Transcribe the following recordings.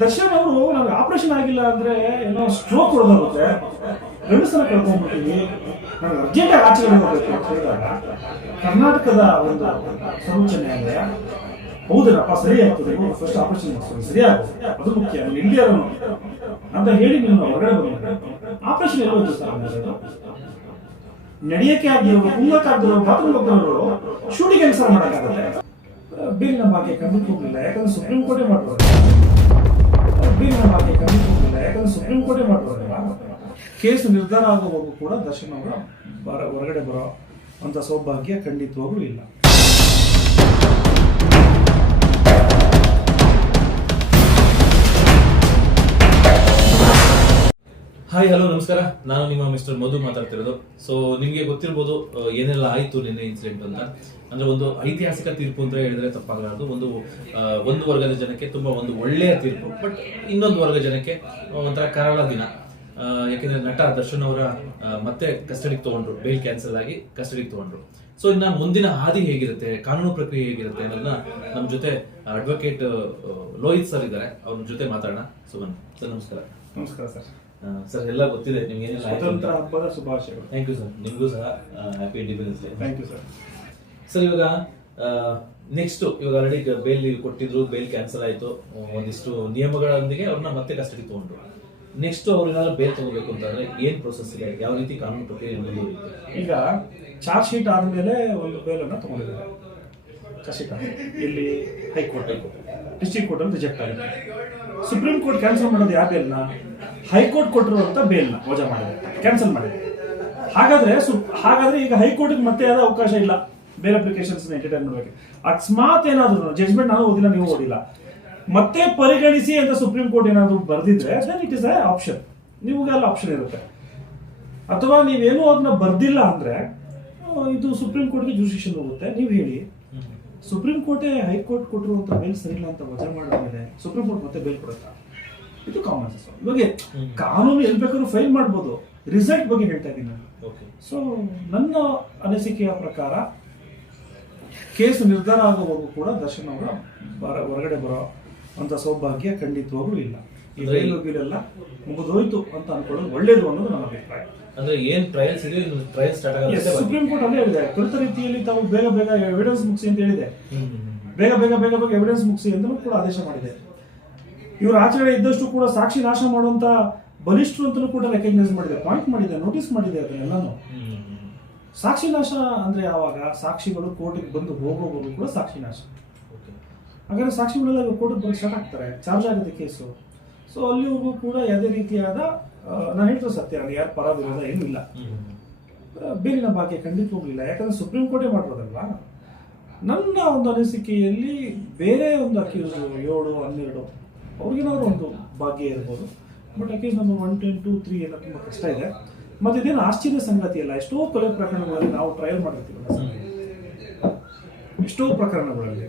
ದರ್ಶನ್ ಅವರು ನಮ್ಗೆ ಆಪರೇಷನ್ ಆಗಿಲ್ಲ ಅಂದ್ರೆ ಏನೋ ಸ್ಟ್ರೋಕ್ ಹೊಡೆದೋಗುತ್ತೆ, ಗಂಡಸನ ಕಳ್ಕೊಂಡ್ಬಿಟ್ಟಿವಿ, ನನಗೆ ಅರ್ಜೆಂಟಾಗಿ ಆಚರಣೆ ಹೋಗ್ಬೇಕು ಅಂತ ಹೇಳಿದಾಗ ಕರ್ನಾಟಕದ ಒಂದು ಸರ್ವೋಚ್ಚ ನ್ಯಾಯಾಲಯ ಹೌದನಪ್ಪ ಸರಿ ಆಗ್ತದೆ, ಫಸ್ಟ್ ಆಪರೇಷನ್ ಮಾಡಿಸ್ತಾರೆ, ಸರಿ ಆಗ್ತದೆ, ಅದು ಮುಖ್ಯ, ಇಂಡಿಯಾನು ಅಂತ ಹೇಳಿ ನೀವು ಹೊರಗಡೆ ಬಂದ್ರೆ ಆಪರೇಷನ್ ಎಲ್ಲ ಹೋಯ್ತು ಸರ್. ನಡೆಯಕ್ಕೆ ಆಗಿರೋರು, ಕುಂಗಕ್ಕಾಗದವರು, ಬಾತ್ರೂಮ್ ಹೋಗ್ದವರು ಶೂಟಿಂಗ್ ಹೆಂಗ್ ಸರ್ ಮಾಡೋಕ್ಕಾಗುತ್ತೆ? ಬೇಲಿನ ಭಾಗ್ಯ ಖಂಡಿತ ಹೋಗ್ಲಿಲ್ಲ, ಯಾಕಂದ್ರೆ ಸುಪ್ರೀಂ ಕೋರ್ಟೇ ಮಾಡ್ಬೋದು. ಬೇಲಿನ ಭಾಗ್ಯ ಖಂಡಿತ ಹೋಗ್ಲಿಲ್ಲ, ಯಾಕಂದ್ರೆ ಸುಪ್ರೀಂ ಕೋರ್ಟೇ ಮಾಡ್ಬೋದಲ್ಲ. ಕೇಸ್ ನಿರ್ಧಾರ ಆಗೋವರೆಗೂ ಕೂಡ ದರ್ಶನ್ ಅವರ ಹೊರಗಡೆ ಬರೋ ಅಂತ ಸೌಭಾಗ್ಯ ಖಂಡಿತವಾಗ್ಲೂ ಇಲ್ಲ. ಹಾಯ್, ಹಲೋ, ನಮಸ್ಕಾರ. ನಾನು ನಿಮ್ಮ ಮಿಸ್ಟರ್ ಮಧು ಮಾತಾಡ್ತಿರೋದು. ಸೊ ನಿಮಗೆ ಗೊತ್ತಿರ್ಬೋದು ಏನೆಲ್ಲ ಆಯ್ತು ನಿನ್ನೆ ಇನ್ಸಿಡೆಂಟ್ ಅಂತ. ಅಂದ್ರೆ ಒಂದು ಐತಿಹಾಸಿಕ ತೀರ್ಪು ಅಂತ ಹೇಳಿದ್ರೆ ತಪ್ಪಾಗಲಾರದು. ಒಂದು ವರ್ಗದ ಜನಕ್ಕೆ ತುಂಬಾ ಒಂದು ಒಳ್ಳೆಯ ತೀರ್ಪು, ಬಟ್ ಇನ್ನೊಂದು ವರ್ಗ ಜನಕ್ಕೆ ಒಂಥರ ಕರಾಳ ದಿನ. ಯಾಕೆಂದ್ರೆ ನಟ ದರ್ಶನ್ ಅವರ ಮತ್ತೆ ಕಸ್ಟಡಿಗೆ ತಗೊಂಡ್ರು, ಬೇಲ್ ಕ್ಯಾನ್ಸಲ್ ಆಗಿ ಕಸ್ಟಡಿಗೆ ತಗೊಂಡ್ರು. ಸೊ ಇನ್ನ ಮುಂದಿನ ಹಾದಿ ಹೇಗಿರುತ್ತೆ, ಕಾನೂನು ಪ್ರಕ್ರಿಯೆ ಹೇಗಿರುತ್ತೆ ಅನ್ನೋದನ್ನ ನಮ್ಮ ಜೊತೆ ಅಡ್ವೊಕೇಟ್ ಲೋಹಿತ್ ಸರ್ ಇದ್ದಾರೆ, ಅವ್ರ ಜೊತೆ ಮಾತಾಡೋಣ. ಸೊ ಬನ್ನಿ ಸರ್. ನಮಸ್ಕಾರ. ನಮಸ್ಕಾರ ಸರ್. ಸರ್, ಎಲ್ಲ ಗೊತ್ತಿದೆ ನಿಮ್ಗೆ. ಸ್ವತಂತ್ರ ಹಬ್ಬದ ಶುಭಾಶಯಗಳು. Thank you sir. ನಿಮಗೂ ಸಹ happy independence day. Thank you sir. Sir, ಇವಾಗ ಆಲ್ರೆಡಿ ಬೇಲ್ ಕೊಟ್ಟಿದ್ರು, ಬೇಲ್ ಕ್ಯಾನ್ಸಲ್ ಆಯ್ತು, ಒಂದಿಷ್ಟು ನಿಯಮಗಳೊಂದಿಗೆ ಅವ್ರನ್ನ ಮತ್ತೆ ಕಸ್ಟಡಿ ತಗೊಂಡ್ರು. ನೆಕ್ಸ್ಟ್ ಅವ್ರಿಗೆಲ್ಲ ಬೇಲ್ ತಗೋಬೇಕು ಅಂತಂದ್ರೆ ಏನ್ ಪ್ರೊಸೆಸ್ ಇದೆ, ಯಾವ ರೀತಿ ಕಾನೂನು ಪ್ರಕ್ರಿಯೆ ಮುಂದುವರಿಯುತ್ತೆ? ಈಗ ಚಾರ್ಜ್ ಶೀಟ್ ಆದ್ಮೇಲೆ ಒಂದು ಬೇಲನ್ನು ತಗೊಂಡಿದ್ದಾರೆ. ಚಾರ್ಜ್ ಶೀಟ್ ಇಲ್ಲಿ ಹೈಕೋರ್ಟ್ ಡಿಸ್ಟ್ರಿಕ್ಟ್ ಕೋರ್ಟ್ ಅಲ್ಲಿ ರಿಜೆಕ್ಟ್ ಆಗಿದೆ. ಸುಪ್ರೀಂ ಕೋರ್ಟ್ ಕ್ಯಾನ್ಸಲ್ ಮಾಡೋದು ಯಾವ ಬೇಲ್ನ? ಹೈಕೋರ್ಟ್ ಕೊಟ್ಟಿರುವಂತ ಬೇಲ್ನ ವಜಾ ಮಾಡಿದೆ, ಕ್ಯಾನ್ಸಲ್ ಮಾಡಿದೆ. ಹಾಗಾದ್ರೆ ಈಗ ಹೈಕೋರ್ಟ್ಗೆ ಮತ್ತೆ ಯಾವ್ದು ಅವಕಾಶ ಇಲ್ಲ ಬೇಲ್ ಅಪ್ಲಿಕೇಶನ್ಸ್ ಎಂಟರ್ಟೈನ್ ಮಾಡಬೇಕು. ಅಕಸ್ಮಾತ್ ಏನಾದ್ರು ಜಜ್ಮೆಂಟ್ ನಾನು ಓದಿಲ್ಲ, ನೀವು ಓದಿಲ್ಲ, ಮತ್ತೆ ಪರಿಗಣಿಸಿ ಅಂತ ಸುಪ್ರೀಂ ಕೋರ್ಟ್ ಏನಾದ್ರು ಬರ್ದಿದ್ರೆ then it is a option, ನಿಮಗೆಲ್ಲ ಆಪ್ಷನ್ ಇರುತ್ತೆ. ಅಥವಾ ನೀವೇನು ಅದನ್ನ ಬರ್ದಿಲ್ಲ ಅಂದ್ರೆ ಇದು ಸುಪ್ರೀಂ ಕೋರ್ಟ್ಗೆ ಜುಡಿಷಿಯಲ್ ಹೋಗುತ್ತೆ. ನೀವು ಹೇಳಿ, ಸುಪ್ರೀಂ ಕೋರ್ಟೇ ಹೈಕೋರ್ಟ್ ಕೊಟ್ಟಿರುವಂತ ಬೇಲ್ ಸರಿ ಇಲ್ಲ ಅಂತ ವಜಾ ಮಾಡಿದ್ಮೇಲೆ ಸುಪ್ರೀಂ ಕೋರ್ಟ್ ಮತ್ತೆ ಬೇಲ್ ಕೊಡುತ್ತಾ? ಇದು ಕಾಮನ್ ಸೆನ್ಸ್. ಇವಾಗ ಕಾನೂನು ಎಲ್ಲಿ ಬೇಕಾದ್ರೂ ಫೈಲ್ ಮಾಡ್ಬೋದು, ರಿಸಲ್ಟ್ ಬಗ್ಗೆ ಹೇಳ್ತಾ ಇದ್ದೀನಿ ನಾನು. ಸೊ ನನ್ನ ಅನಿಸಿಕೆಯ ಪ್ರಕಾರ ಕೇಸ್ ನಿರ್ಧಾರ ಆಗೋವರೆಗೂ ಕೂಡ ದರ್ಶನ್ ಅವರ ಹೊರಗಡೆ ಬರೋ ಅಂತ ಸೌಭಾಗ್ಯ ಖಂಡಿತವಾಗ್ಲೂ ಇಲ್ಲ. ಈ ರೈಲು ಗೀಲೆಲ್ಲ ಮುಗಿದೋಯ್ತು ಅಂತ ಅನ್ಕೊಳ್ಳೋದು ಒಳ್ಳೇದು ಅನ್ನೋದು ನನ್ನ ಅಭಿಪ್ರಾಯ. ಅಂದ್ರೆ ಏನ್ ಟ್ರಯಲ್ಸ್ ಇದೆ, ಟ್ರಯಲ್ ಸ್ಟಾರ್ಟ್ ಆಗುತ್ತೆ. ಸುಪ್ರೀಂ ಕೋರ್ಟ್ ಅಲ್ಲೇ ಹೇಳಿದೆ, ತ್ವರಿತ ರೀತಿಯಲ್ಲಿ ತಾವು ಬೇಗ ಬೇಗ ಎವಿಡೆನ್ಸ್ ಮುಗಿಸಿ ಅಂತ ಹೇಳಿದೆ. ಬೇಗ ಬೇಗ ಬೇಗ ಬೇಗ ಎವಿಡೆನ್ಸ್ ಮುಗಿಸಿ ಅಂತಲೂ ಕೂಡ ಆದೇಶ ಮಾಡಿದೆ. ಇವ್ರ ಆಚರಣೆ ಇದ್ದಷ್ಟು ಕೂಡ ಸಾಕ್ಷಿ ನಾಶ ಮಾಡುವಂತ ಬಲಿಷ್ಠರು ಅಂತಲೂ ಕೂಡ ರೆಕಗ್ನೈಸ್ ಮಾಡಿದೆ, ಪಾಯಿಂಟ್ ಮಾಡಿದೆ, ನೋಟಿಸ್ ಮಾಡಿದೆ. ಅದನ್ನೆಲ್ಲಾನು ಸಾಕ್ಷಿ ನಾಶ ಅಂದ್ರೆ ಯಾವಾಗ ಸಾಕ್ಷಿಗಳು ಕೋರ್ಟಿಗೆ ಬಂದು ಹೋಗೋವರೆಗೂ ಕೂಡ ಸಾಕ್ಷಿ ನಾಶ. ಹಾಗಾದ್ರೆ ಸಾಕ್ಷಿಗಳೆಲ್ಲ ಕೋರ್ಟಿಗೆ ಬಂದು ಸ್ಟಾರ್ಟ್ ಆಗ್ತಾರೆ, ಚಾರ್ಜ್ ಆಗುತ್ತೆ ಕೇಸು. ಸೊ ಅಲ್ಲಿವರೆಗೂ ಕೂಡ ಯಾವುದೇ ರೀತಿಯಾದ ನಾನು ಹೇಳ್ತಾ ಸತ್ಯ, ಅಲ್ಲಿ ಯಾರು ಪರ ವಿರೋಧ ಏನೂ ಇಲ್ಲ. ಬೇಲಿನ ಭಾಗ್ಯ ಖಂಡಿತ ಹೋಗ್ಲಿಲ್ಲ, ಯಾಕಂದ್ರೆ ಸುಪ್ರೀಂ ಕೋರ್ಟೇ ಮಾಡಿರೋದಲ್ವಾ. ನನ್ನ ಒಂದು ಅನಿಸಿಕೆಯಲ್ಲಿ ಬೇರೆ ಒಂದು ಅಕ್ಯೂಸ್ 7, 12 ಅವ್ರಿಗೇನಾದ್ರು ಒಂದು ಭಾಗ್ಯ ಇರ್ಬೋದು, ಬಟ್ ಅಕ್ಯೂಸ್ ನಂಬರ್ 1, 10, 2, 3 ಎಲ್ಲ ತುಂಬ ಕಷ್ಟ ಇದೆ. ಮತ್ತೆ ಇದೇನು ಆಶ್ಚರ್ಯ ಸಂಗತಿ ಅಲ್ಲ, ಎಷ್ಟೋ ಕೊಲೆ ಪ್ರಕರಣಗಳಲ್ಲಿ ನಾವು ಟ್ರಯಲ್ ಮಾಡಿರ್ತೀವಲ್ಲ, ಎಷ್ಟೋ ಪ್ರಕರಣಗಳಲ್ಲಿ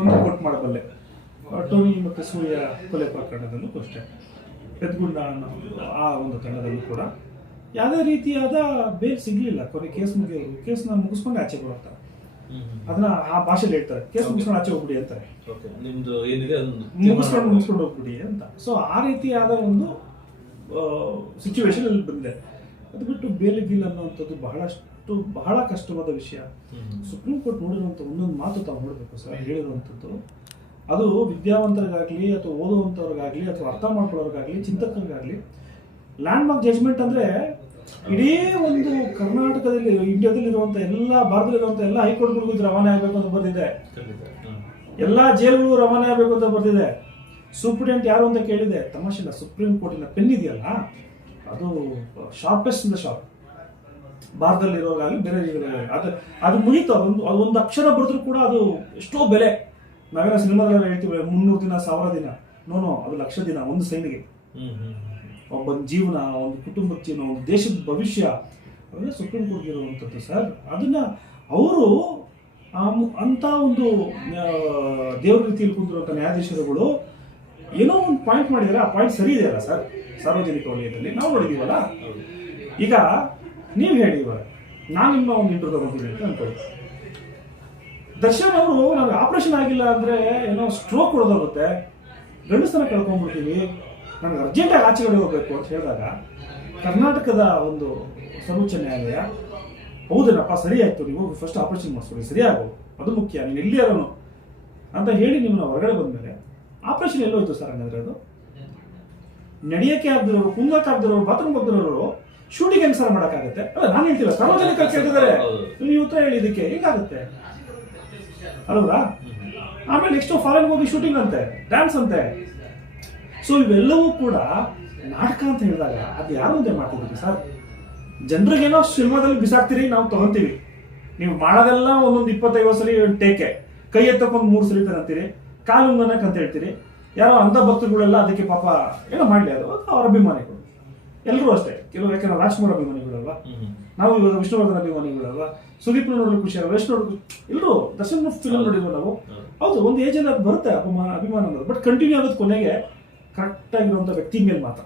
ಒಂದು ಕೋರ್ಟ್ ಮಾಡಬಲ್ಲೆ. ಟೋನಿ ಮತ್ತು ಸೂರ್ಯ ಕೊಲೆ ಪ್ರಕರಣದಲ್ಲೂ ಅಷ್ಟೇ, ಪೆದ್ಗುಂಡ ಅನ್ನೋ ಆ ಒಂದು ತಂಡದಲ್ಲೂ ಕೂಡ ಯಾವುದೇ ರೀತಿಯಾದ ಬೇಲ್ ಸಿಗ್ಲಿಲ್ಲ. ಕೊನೆ ಕೇಸ್ ಮುಗಿಯೋರು ಕೇಸ್ನ ಮುಗಿಸ್ಕೊಂಡು ಆಚೆ ಬರುತ್ತಾರೆ, ಅದನ್ನ ಆ ಭಾಷೆಯಲ್ಲಿ ಹೇಳ್ತಾರೆ, ಕೇಸ್ ಮುಗಿಸ್ಕೊಂಡು ಆಚೆ ಹೋಗ್ಬಿಡಿ ಅಂತಾರೆ, ಮುಗಿಸ್ಕೊಂಡು ಹೋಗ್ಬಿಡಿ ಅಂತ. ಸೊ ಆ ರೀತಿಯಾದ ಒಂದು ಸಿಚುವೇಶನ್ ಅಲ್ಲಿ ಬಂದಿದೆ. ಅದು ಬಿಟ್ಟು ಬೇಲ್ ಗೀಲ್ ಅನ್ನೋಂಥದ್ದು ಬಹಳ ಕಷ್ಟವಾದ ವಿಷಯ. ಸುಪ್ರೀಂ ಕೋರ್ಟ್ ನೋಡಿರುವಂಥ ಒಂದೊಂದು ಮಾತು ತಾವು ನೋಡಬೇಕು ಸರ್. ಹೇಳಿರುವಂಥದ್ದು ಅದು ವಿದ್ಯಾವಂತರಿಗಾಗ್ಲಿ ಅಥವಾ ಓದುವಂಥವ್ರಿಗಾಗ್ಲಿ ಅಥವಾ ಅರ್ಥ ಮಾಡ್ಕೊಳ್ಳೋರಿಗಾಗ್ಲಿ ಚಿಂತಕರಿಗಾಗ್ಲಿ ಲ್ಯಾಂಡ್ ಮಾರ್ಕ್ ಜಜ್ಮೆಂಟ್ ಅಂದ್ರೆ ಇಡೀ ಒಂದು ಕರ್ನಾಟಕದಲ್ಲಿ, ಇಂಡಿಯಾದಲ್ಲಿರುವಂಥ ಎಲ್ಲ, ಭಾರತದಲ್ಲಿರುವಂಥ ಎಲ್ಲ ಹೈಕೋರ್ಟ್ಗಳಿಗೂ ಇದು ರವಾನೆ ಆಗಬೇಕು ಅಂತ ಬರ್ದಿದೆ, ಎಲ್ಲ ಜೈಲ್ಗಳು ರವಾನೆ ಆಗಬೇಕು ಅಂತ ಬರ್ದಿದೆ. ಸೂಪ್ರಿಡೆಂಟ್ ಯಾರು ಅಂತ ಕೇಳಿದೆ, ತಮಾಷೆಲ್ಲ ಸುಪ್ರೀಂ ಕೋರ್ಟಿನ ಪೆನ್ ಇದೆಯಲ್ಲ ಅದು ಶಾರ್ಪೆಸ್ಟ್ ಇಂದ ಶಾರ್ಪ್. ಭಾರತದಲ್ಲಿರೋರಾಗಲಿ ಬೇರೆ ಅದು ಮುಗೀತು. ಅದೊಂದು ಅಕ್ಷರ ಬರೆದ್ರು ಕೂಡ ಅದು ಎಷ್ಟೋ ಬೆಲೆ. ನಾವೆಲ್ಲ ಸಿನಿಮಾದಲ್ಲಿ ಹೇಳ್ತೀವಿ 300 ದಿನ 1000 ದಿನ, ನೋನೋ ಅದು 1,00,000 ದಿನ ಒಂದು ಸೈನಿಗೆ. ಒಬ್ಬನ ಜೀವನ, ಒಂದು ಕುಟುಂಬದ ಜೀವನ, ಒಂದು ದೇಶದ ಭವಿಷ್ಯ, ಅವೆಲ್ಲ ಸುಪ್ರೀಂ ಕೋರ್ಟ್ ಇರುವಂಥದ್ದು ಸರ್. ಅದನ್ನ ಅವರು ಅಂತ ಒಂದು ದೇವ್ರ ರೀತಿಯಲ್ಲಿ ಕುಂತಿರುವಂಥ ನ್ಯಾಯಾಧೀಶರುಗಳು ಏನೋ ಒಂದು ಪಾಯಿಂಟ್ ಮಾಡಿದ್ದಾರೆ, ಆ ಪಾಯಿಂಟ್ ಸರಿ ಇದೆಯಲ್ಲ ಸರ್. ಸಾರ್ವಜನಿಕ ವಲಯದಲ್ಲಿ ನಾವು ನೋಡಿದೀವಲ್ಲ. ಈಗ ನೀವು ಹೇಳಿ, ಇವಾಗ ನಾನು ನಿಮ್ಮ ಒಂದು ಇಂಟರ್ವ್ಯೂ ತಗೊಂಡಿದ್ದೀನಿ ಅಂತ ಅನ್ಕೊಳ್ಳಿ. ದರ್ಶನ್ ಅವರು ನಮ್ಗೆ ಆಪರೇಷನ್ ಆಗಿಲ್ಲ ಅಂದ್ರೆ ಏನೋ ಸ್ಟ್ರೋಕ್ ಹೊಡೆದೋಗುತ್ತೆ, ಗಂಡಸನ ಕಳ್ಕೊಂಡ್ಬಿಡ್ತೀವಿ, ನನಗೆ ಅರ್ಜೆಂಟಾಗಿ ಆಚೆಗಡೆ ಹೋಗ್ಬೇಕು ಅಂತ ಹೇಳಿದಾಗ ಕರ್ನಾಟಕದ ಒಂದು ಸರ್ವೋಚ್ಚ ನ್ಯಾಯಾಲಯ ಹೌದೇನಪ್ಪ ಸರಿ ಆಯ್ತು, ನೀವು ಫಸ್ಟ್ ಆಪರೇಷನ್ ಮಾಡಿಸ್ಕೊಳ್ಳಿ, ಸರಿಯಾಗು, ಅದು ಮುಖ್ಯ, ನೀನು ಎಲ್ಲಿ ಯಾರೋನು ಅಂತ ಹೇಳಿ ನಿಮ್ಮನ್ನ ಹೊರಗಡೆ ಬಂದಮೇಲೆ ಆಪರೇಷನ್ ಎಲ್ಲೋಯ್ತು ಸರ್? ಹಂಗಂದ್ರೆ ಅದು ನಡೆಯೋಕ್ಕೆ ಆಗದಿರೋರು, ಕುಂಗಕ್ಕೆ ಆಗದಿರೋರು, ಬಾತ್ರೂಮ್ ಹೋಗ್ದಿರೋರು ಶೂಟಿಂಗ್ ಹೆಂಗ್ ಸರ್ ಮಾಡೋಕ್ಕಾಗತ್ತೆ? ಅಲ್ಲ ನಾನು ಹೇಳ್ತಿಲ್ಲ, ಸಾರ್ವಜನಿಕ ಕೇಳ್ತಿದ್ದಾರೆ, ನೀವು ಉತ್ತರ ಹೇಳಿ ಇದಕ್ಕೆ ಹೇಗಾಗುತ್ತೆ ಅಲ್ವಾ? ಆಮೇಲೆ ನೆಕ್ಸ್ಟ್ ಫಾರಿನ್ ಹೋಗಿ ಶೂಟಿಂಗ್ ಅಂತೆ, ಡ್ಯಾನ್ಸ್ ಅಂತೆ. ಸೊ ಇವೆಲ್ಲವೂ ಕೂಡ ನಾಟಕ ಅಂತ ಹೇಳಿದಾಗ ಅದು ಯಾರು ಮುಂದೆ ಮಾಡ್ತಿದ್ದೀರಿ ಸರ್? ಜನರಿಗೇನೋ ಸಿನಿಮಾದಲ್ಲಿ ಬಿಸಾಕ್ತೀರಿ, ನಾವು ತಗೊಂತೀವಿ. ನೀವು ಮಾಡೋದೆಲ್ಲ ಒಂದೊಂದು 25 ಸಲ ಟೇಕೆ, ಕೈ ಎತ್ತಕ್ಕೊಂದು 3 ಸಲ ತಗೊಂತೀರಿ, ಕಾಲು ಉಂಗನಕ್ಕೆ ಅಂತ ಹೇಳ್ತೀರಿ. ಯಾರೋ ಅಂಧ ಭಕ್ತರುಗಳೆಲ್ಲ ಅದಕ್ಕೆ ಪಾಪ ಏನೋ ಮಾಡಲಿ, ಅದು ಅವ್ರ ಅಭಿಮಾನಿಗಳು ಎಲ್ಲರೂ ಅಷ್ಟೇ. ಕೆಲವು ಯಾಕಂದ್ರೆ ರಾಜ್ಕುಮಾರ್ ಅಭಿಮಾನಿಗಳಲ್ವಾ, ನಾವು ಇವಾಗ ವಿಷ್ಣುವರ್ಧನ್ ಅಭಿಮಾನಿಗಳಲ್ವಾ, ಸುದೀಪ್ ನೋಡಲು ಖುಷಿ ಅಲ್ವಾ, ಎಷ್ಟು ನೋಡೋದು ಎಲ್ಲರೂ ದರ್ಶನ್ ಫಿಲ್ಮ್ ನೋಡಿದ್ವಿ ನಾವು. ಹೌದು, ಒಂದು ಏಜಲ್ಲಿ ಅದು ಬರುತ್ತೆ ಅಭಿಮಾನ ಅನ್ನೋದು, ಬಟ್ ಕಂಟಿನ್ಯೂ ಆಗೋದು ಕೊನೆಗೆ ಕರೆಕ್ಟ್ ಆಗಿರುವಂಥ ವ್ಯಕ್ತಿ ಮೇಲೆ ಮಾತ್ರ.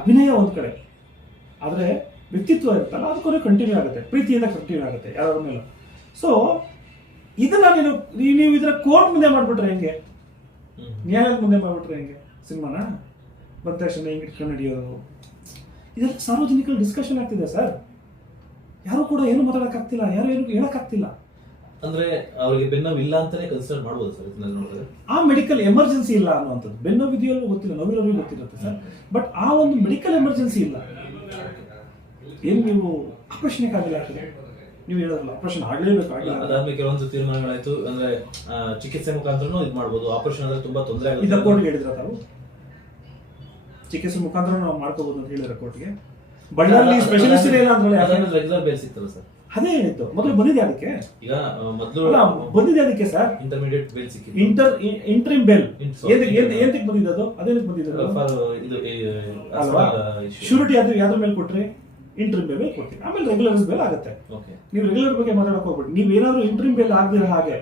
ಅಭಿನಯ ಒಂದು ಕಡೆ, ಆದರೆ ವ್ಯಕ್ತಿತ್ವ ಇರುತ್ತಲ್ಲ ಅದು ಕೊನೆ ಕಂಟಿನ್ಯೂ ಆಗುತ್ತೆ, ಪ್ರೀತಿಯಿಂದ ಕಂಟಿನ್ಯೂ ಆಗುತ್ತೆ ಯಾರ ಮೇಲೆ. ಸೊ ಇದನ್ನ ನೀವು ಇದರ ಕೋರ್ಟ್ ಮುಂದೆ ಮಾಡಿಬಿಟ್ರೆ ಹೆಂಗೆ, ನ್ಯಾಯಾಲಯದ ಮುಂದೆ ಮಾಡಿಬಿಟ್ರೆ ಹೆಂಗೆ ಸಿನಿಮಾನ? ಬಂದ ತಕ್ಷಣ ಹೆಂಗೆ ಇಟ್ಕೊಂಡು ನಡೆಯೋದು? ಇದೆಲ್ಲ ಸಾರ್ವಜನಿಕ ಡಿಸ್ಕಷನ್ ಆಗ್ತಿದೆ ಸರ್. ಯಾರು ಕೂಡ ಏನು ಮಾತಾಡೋಕ್ಕಾಗ್ತಿಲ್ಲ, ಯಾರು ಏನು ಹೇಳೋಕ್ಕಾಗ್ತಿಲ್ಲ. ಅಂದ್ರೆ ಅವರಿಗೆ ಬೆನ್ನೋವು ಇಲ್ಲ ಅಂತಾನೆ ಕನ್ಸಿಡರ್ ಮಾಡ್ಬೋದು ಸರ್ ಇದನ್ನ ನೋಡಿದ್ರೆ. ಆ ಮೆಡಿಕಲ್ ಎಮರ್ಜೆನ್ಸಿ ಇಲ್ಲ ಅನ್ನುವಂಥದ್ದು ಬೆನ್ನೋವು ಇದೆಯಲ್ಲೂ ಗೊತ್ತಿಲ್ಲ, ನೋವಿರೋರಿಗೆ ಗೊತ್ತಿರುತ್ತೆ ಸರ್. ಬಟ್ ಆ ಒಂದು ಮೆಡಿಕಲ್ ಎಮರ್ಜೆನ್ಸಿ ಇಲ್ಲ. ಏನು ನೀವು ಆಪರೇಷನ್ ಆಗಿಲ್ಲ ಆಗ್ತದೆ, ನೀವು ಹೇಳೋದಲ್ಲ ಆಪರೇಷನ್ ಆಗಲೇಬೇಕು, ಆಗಿಲ್ಲ. ಅದಾದ್ಮೇಲೆ ಕೆಲವೊಂದು ತೀರ್ಮಾನಗಳಾಯ್ತು, ಅಂದ್ರೆ ಚಿಕಿತ್ಸೆ ಮುಖಾಂತರ ಇದು ಮಾಡ್ಬೋದು, ಆಪರೇಷನ್ ಆದ್ರೆ ತುಂಬಾ ತೊಂದರೆ ಆಗುತ್ತೆ. ಇದರ ಕೋರ್ಟ್ಗೆ ಹೇಳಿದ್ರ ತಾವು ಚಿಕಿತ್ಸೆ ಮುಖಾಂತರ ನಾವು ಮಾಡ್ಕೋಬಹುದು ಅಂತ ಹೇಳಿದ್ರೆ ಕೋರ್ಟ್ಗೆ? ಬಳ್ಳಾರಿ ಸ್ಪೆಷಲಿಸ್ಟ್ ಇಲ್ಲ ಅಂದ್ರೆ ರೆಗ್ಯುಲರ್ ಬೇಲ್ ಸಿಗ್ತಲ್ಲ ಸರ್? ಅದೇ ಹೇಳಿದ್ದು ಮೊದಲು ಬಂದಿದೆ ಅದಕ್ಕೆ. ಈಗ ಮೊದಲು ಬಂದಿದೆ ಅದಕ್ಕೆ ಸರ್, ಇಂಟರ್ಮೀಡಿಯೇಟ್ ಬೇಲ್ ಸಿಕ್ಕಿದೆ, ಇಂಟ್ರಿಮ್ ಬೇಲ್. ಏನಕ್ಕೆ ಬಂದಿದೆ ಅದು? ಅದೇನಕ್ಕೆ ಬಂದಿದೆ ಅಲ್ವಾ? ಶ್ಯೂರಿಟಿ ಅದು ಯಾವ್ದ್ರ ಮೇಲೆ ಕೊಟ್ರಿ? ಇಂಟ್ರಿಮ್ ಬೇಲ್ ಕೊಡ್ತೀವಿ, ಆಮೇಲೆ ರೆಗ್ಯುಲರ್ ಬೇಲ್ ಆಗುತ್ತೆ. ನೀವು ರೆಗ್ಯುಲರ್ ಬಗ್ಗೆ ಮಾತಾಡಕ್ ಹೋಗ್ಬಿಟ್ಟು, ನೀವು ಏನಾದ್ರು ಇಂಟ್ರಿಮ್ ಬೇಲ್ ಆಗದಿರೋ ಹಾಗೆ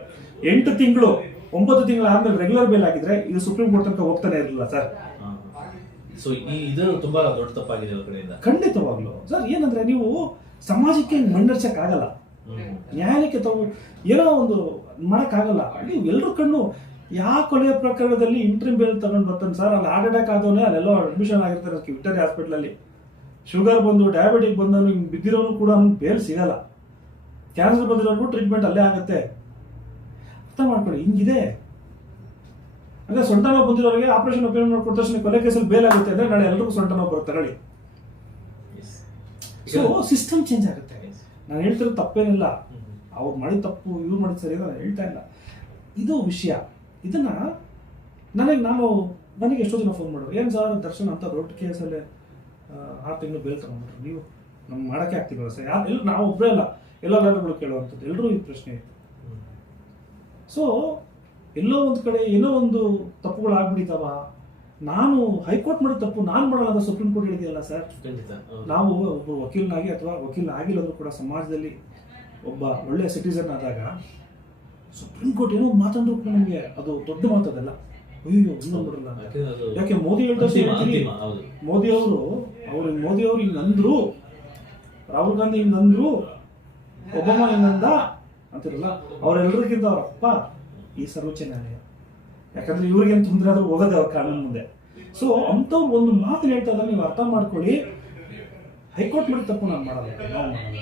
8 ತಿಂಗಳು 9 ತಿಂಗಳು ಆದ್ಮೇಲೆ ರೆಗ್ಯುಲರ್ ಬೇಲ್ ಆಗಿದ್ರೆ ಇದು ಸುಪ್ರೀಂ ಕೋರ್ಟ್ ತನಕ ಹೋಗ್ತಾನೆ ಇರಲಿಲ್ಲ ಸರ್. ಸೊ ಇದು ತುಂಬಾ ದೊಡ್ಡ ತಪ್ಪಾಗಿದೆ ಅವ್ರ ಕಡೆಯಿಂದ. ಖಂಡಿತವಾಗ್ಲು ಸರ್. ಏನಂದ್ರೆ ನೀವು ಸಮಾಜಕ್ಕೆ ಮಣ್ಣರ್ಚಕ್ ಆಗಲ್ಲ, ನ್ಯಾಯಾಲಯಕ್ಕೆ ತಾವು ಏನೋ ಒಂದು ಮಾಡಕ್ಕಾಗಲ್ಲ. ನೀವು ಎಲ್ಲರೂ ಕಣ್ಣು ಯಾವ ಕೊಲೆಯ ಪ್ರಕರಣದಲ್ಲಿ ಇಂಟ್ರಿಮ್ ಬೇಲ್ ತಗೊಂಡು ಬರ್ತಾನೆ ಸರ್? ಅಲ್ಲಿ ಹಾರ್ಟ್ ಅಟ್ಯಾಕ್ ಆದವನೇ ಅಲ್ಲೆಲ್ಲೋ ಅಡ್ಮಿಷನ್ ಆಗಿರ್ತಾರೆ ವಿಕ್ಟೋರಿಯಾ ಹಾಸ್ಪಿಟಲ್ ಅಲ್ಲಿ. ಶುಗರ್ ಬಂದು ಡಯಾಬಿಟಿಕ್ ಬಂದವನು ಬಿದ್ದಿರೋನು ಕೂಡ ಬೇಲ್ ಸಿಗಲ್ಲ. ಕ್ಯಾನ್ಸರ್ ಬಂದಿರೋನು ಟ್ರೀಟ್ಮೆಂಟ್ ಅಲ್ಲೇ ಆಗುತ್ತೆ. ಅರ್ಥ ಮಾಡ್ಕೊಳ್ಳಿ, ಹಿಂಗಿದೆ. ಅಂದ್ರೆ ಸೊಂಟ ನೋವು ಬಂದಿರೋರಿಗೆ ಆಪರೇಷನ್ ಒಪಿನಿಯನ್ ಮಾಡಿಕೊಟ್ಟ ತಕ್ಷಣ ಕೊಲೆ ಕೇಸಲ್ಲಿ ಬೇಲ್ ಆಗುತ್ತೆ ಅಂದ್ರೆ ನಾಳೆ ಎಲ್ಲರಿಗೂ ಸೊಂಟ ನೋವು ಬರುತ್ತೆ ನೋಡಿ. ಸೊ ಸಿಸ್ಟಮ್ ಚೇಂಜ್ ಆಗುತ್ತೆ. ನಾನು ಹೇಳ್ತಿರೋ ತಪ್ಪೇನಿಲ್ಲ, ಅವ್ರು ಮಾಡಿದ ತಪ್ಪು ಇವ್ರು ಮಾಡಿದ ಸರಿ ನಾನು ಹೇಳ್ತಾ ಇಲ್ಲ. ಇದು ವಿಷಯ. ಇದನ್ನ ನನಗೆ ಎಷ್ಟೋ ಜನ ಫೋನ್ ಮಾಡೋರು, ಏನು ಸರ್ ದರ್ಶನ್ ಅಂತ ದೊಡ್ಡ ಕೇಸಲ್ಲೇ 6 ತಿಂಗಳು ಬೇಲ್ ತಗೊಂಡ್ಬಿಟ್ರು, ನೀವು ನಮ್ಗೆ ಮಾಡೋಕ್ಕೆ ಆಗ್ತಿಲ್ಲ ಸರ್? ಎಲ್ಲ ನಾವು ಒಬ್ಬರೇ ಅಲ್ಲ, ಎಲ್ಲ ಲಾಯರ್ಗಳು ಕೇಳುವಂಥದ್ದು, ಎಲ್ಲರೂ ಈ ಪ್ರಶ್ನೆ ಇತ್ತು. ಸೊ ಎಲ್ಲೋ ಒಂದು ಕಡೆ ಏನೋ ಒಂದು ತಪ್ಪುಗಳು ಆಗ್ಬಿಟ್ಟಿದ್ದಾವ. ನಾನು ಹೈಕೋರ್ಟ್ ಮಾಡಿದ ತಪ್ಪು ನಾನು ಮಾಡಲ್ಲ ಅಂತ ಸುಪ್ರೀಂ ಕೋರ್ಟ್ ಹೇಳಿದೆಯಲ್ಲ ಸರ್. ನಾವು ಒಬ್ಬ ವಕೀಲನಾಗಿ ಅಥವಾ ವಕೀಲ ಆಗಿಲ್ಲಂದ್ರೂ ಕೂಡ ಸಮಾಜದಲ್ಲಿ ಒಬ್ಬ ಒಳ್ಳೆಯ ಸಿಟಿಸನ್ ಆದಾಗ ಸುಪ್ರೀಂ ಕೋರ್ಟ್ ಏನೋ ಮಾತಾಡಿದ್ರು ಕೂಡ ನಮಗೆ ಅದು ದೊಡ್ಡ ಮಾತದಲ್ಲ. ಅಯ್ಯೋ ಇನ್ನೊಂದ್ಬಿಡಲ್ಲ. ಯಾಕೆ ಮೋದಿ ಮೋದಿ ಅವರು ಹಿಂಗಂದ್ರು, ರಾಹುಲ್ ಗಾಂಧಿ ಹಿಂಗಂದ್ರು, ಒಬಾಮಾ ಹಿಂಗಂದ ಅಂತಿರಲ್ಲ, ಅವರೆಲ್ಲರಿಗಿಂತ ಅವ್ರ ಅಪ್ಪ ಈ ಸರ್ವೋಚ್ಚ ನ್ಯಾಯಾಲಯ. ಯಾಕಂದ್ರೆ ಇವ್ರಿಗೇನು ತೊಂದರೆ ಆದ್ರೂ ಹೋಗೋದೇ ಅವ್ರ ಕಾನೂನು ಮುಂದೆ. ಸೊ ಅಂಥವ್ರು ಒಂದು ಮಾತನ್ನ ಹೇಳ್ತಾ ಇದ್ದಾರೆ, ನೀವು ಅರ್ಥ ಮಾಡ್ಕೊಳ್ಳಿ. ಹೈಕೋರ್ಟ್ ಮಾಡಿ ತಪ್ಪು ನಾನು ಮಾಡಲ್ಲ, ನಾವು ಮಾಡಲ್ಲ.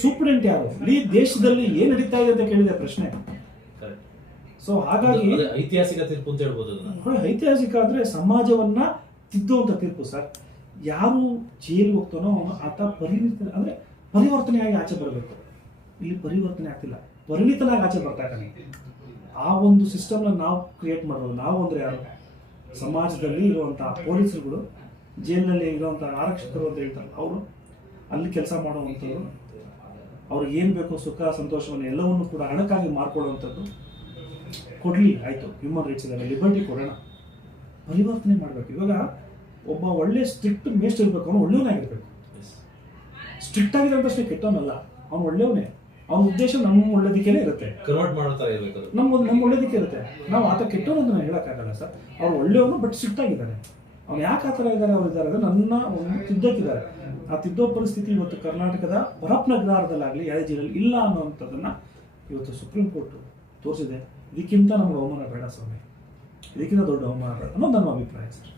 ಸೂಪ್ರಿಡೆಂಟ್ ಯಾರು? ಈ ದೇಶದಲ್ಲಿ ಏನ್ ನಡೀತಾ ಇದೆ ಅಂತ ಕೇಳಿದೆ ಪ್ರಶ್ನೆ. ಸೊ ಹಾಗಾಗಿ ಐತಿಹಾಸಿಕ ತೀರ್ಪು ಅಂತ ಹೇಳ್ಬೋದು. ಐತಿಹಾಸಿಕ ಅಂದ್ರೆ ಸಮಾಜವನ್ನ ತಿದ್ದುವಂತ ತೀರ್ಪು ಸರ್. ಯಾರು ಜೈಲಿಗೆ ಹೋಗ್ತಾನೋ ಆತ ಪರಿವರ್ತನೆಯಾಗಿ ಆಚೆ ಬರಬೇಕು. ಇಲ್ಲಿ ಪರಿವರ್ತನೆ ಆಗ್ತಿಲ್ಲ, ಪರಿಣಿತನಾಗಿ ಆಚೆ ಬರ್ತಾ ಇದ್ದಾನೆ. ಆ ಒಂದು ಸಿಸ್ಟಮ್ನ ನಾವು ಕ್ರಿಯೇಟ್ ಮಾಡೋದು. ನಾವು ಅಂದ್ರೆ ಯಾರು? ಸಮಾಜದಲ್ಲಿ ಇರುವಂತಹ ಪೊಲೀಸರುಗಳು, ಜೈಲಿನಲ್ಲಿ ಇರುವಂತಹ ಆರಕ್ಷಕರು ಅಂತ ಹೇಳ್ತಾರೆ, ಅವರು ಅಲ್ಲಿ ಕೆಲಸ ಮಾಡುವಂಥವ್ರು, ಅವ್ರಿಗೆ ಏನು ಬೇಕೋ ಸುಖ ಸಂತೋಷವನ್ನು ಎಲ್ಲವನ್ನೂ ಕೂಡ ಹಣಕ್ಕಾಗಿ ಮಾರ್ಕೊಳ್ಳುವಂಥದ್ದು. ಕೊಡ್ಲಿ, ಆಯ್ತು, ಹ್ಯೂಮನ್ ರೈಟ್ಸ್ ಇದೆ, ಲಿಬರ್ಟಿ ಕೊಡೋಣ, ಪರಿವರ್ತನೆ ಮಾಡಬೇಕು. ಇವಾಗ ಒಬ್ಬ ಒಳ್ಳೆ ಸ್ಟ್ರಿಕ್ಟ್ ಮೇಸ್ಟ್ ಇರಬೇಕು, ಅವನು ಒಳ್ಳೆಯವನಾಗಿರ್ಬೇಕು. ಸ್ಟ್ರಿಕ್ಟ್ ಆಗಿದೆ ಅಂತಷ್ಟೇ ಕೆಟ್ಟವನಲ್ಲ, ಅವನು ಒಳ್ಳೆಯವನೇ. ಅವನ ಉದ್ದೇಶ ನಮ್ಮ ಒಳ್ಳೇದಕ್ಕೇನೆ ಇರುತ್ತೆ, ಕನ್ವರ್ಟ್ ಮಾಡ್ತಾ ಇರಬೇಕು, ನಮ್ಮ ಒಳ್ಳೇದಕ್ಕೆ ಇರುತ್ತೆ. ನಾವು ಆತ ಕೆಟ್ಟವನು ಅಂತ ನಾನು ಹೇಳೋಕ್ಕಾಗಲ್ಲ ಸರ್. ಅವ್ರು ಒಳ್ಳೆಯವನು, ಬಟ್ ಸ್ಟ್ರಿಕ್ಟ್ ಆಗಿದ್ದಾರೆ. ಅವ್ನು ಯಾಕೆ ಆ ಥರ ಇದ್ದಾರೆ, ಅವ್ರು ಇದ್ದಾರೆ ಅಂದರೆ ನನ್ನ ತಿದ್ದೋಕಿದ್ದಾರೆ. ಆ ತಿದ್ದೋ ಪರಿಸ್ಥಿತಿ ಇವತ್ತು ಕರ್ನಾಟಕದ ಹೊರಪ್ನಗರದಲ್ಲಾಗಲಿ ಯಾವುದೇ ಜಿಲ್ಲೆಯಲ್ಲಿ ಇಲ್ಲ ಅನ್ನೋವಂಥದ್ದನ್ನು ಇವತ್ತು ಸುಪ್ರೀಂ ಕೋರ್ಟ್ ತೋರಿಸಿದೆ. ಇದಕ್ಕಿಂತ ನಮ್ಗೆ ಅವಮಾನ ಬೇಡ. ಬೇಡ ಸ್ವಾಮಿ, ಇದಕ್ಕಿಂತ ದೊಡ್ಡ ಅವಮಾನ ಬೇಡ ಅನ್ನೋದು ನಮ್ಮ ಅಭಿಪ್ರಾಯ ಸರ್.